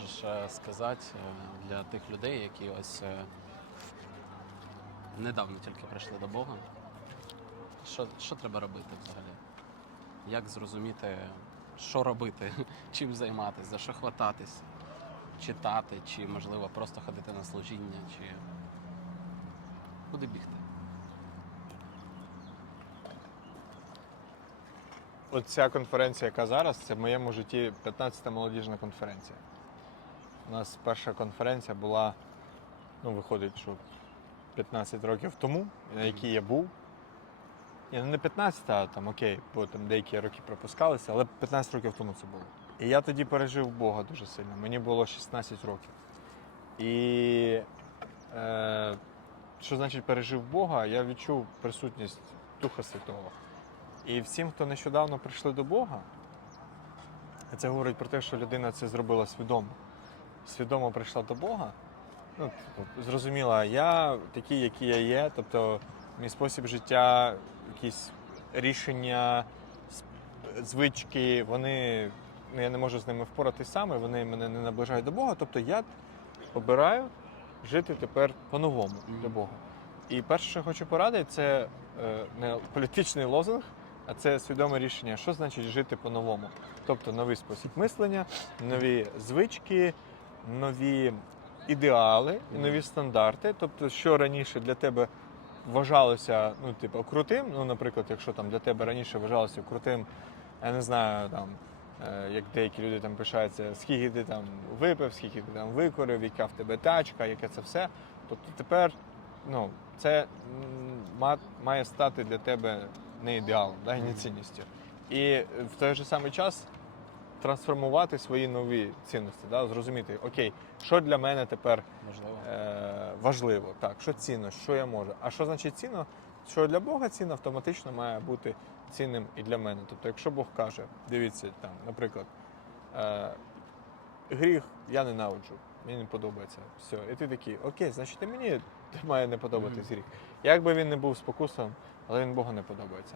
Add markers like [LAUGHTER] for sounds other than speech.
можеш е, сказати е, для тих людей, які ось е, недавно тільки прийшли до Бога? Що, що треба робити взагалі? Як зрозуміти, що робити, [LAUGHS] чим займатися, за що хвататись, читати, чи можливо просто ходити на служіння, чи куди бігти? От ця конференція, яка зараз, це в моєму житті 15-та молодіжна конференція. У нас перша конференція була, ну, виходить, що 15 років тому, на якій я був. Ні, ну не 15, а там окей, бо там деякі роки пропускалися, але 15 років тому це було. І я тоді пережив Бога дуже сильно. Мені було 16 років. І е, що значить пережив Бога, я відчув присутність Духа Святого. І всім, хто нещодавно прийшли до Бога, це говорить про те, що людина це зробила свідомо. Свідомо прийшла до Бога. Ну, типу, зрозуміла, я такий, який я є, тобто мій спосіб життя, якісь рішення, звички, вони, ну, я не можу з ними впоратись саме, вони мене не наближають до Бога. Тобто я обираю жити тепер по-новому для Мгм. Бога. І перше, що я хочу порадити, це е, не політичний лозунг, а це свідоме рішення, що значить жити по-новому. Тобто новий спосіб мислення, нові звички, нові ідеали, нові стандарти. Тобто, що раніше для тебе вважалося, ну, типу, крутим. Ну, наприклад, якщо там для тебе раніше вважалося крутим, я не знаю, там. е, Як деякі люди там пишаються, скільки ти там випив, скільки ти там викорив, яка в тебе тачка, яке це все. Тобто тепер ну, це має стати для тебе не ідеалом, да, і не цінністю. І в той же самий час трансформувати свої нові цінності, да, зрозуміти, окей, що для мене тепер Можливо. е, важливо, так, що цінно, що я можу. А що значить цінно? Що для Бога цінно, автоматично має бути цінним і для мене. Тобто, якщо Бог каже, дивіться, там, наприклад, е, гріх я ненавиджу, мені не подобається. Все. І ти такий, окей, значить і мені має не подобатись гріх. Як би він не був спокусом, але він Богу не подобається.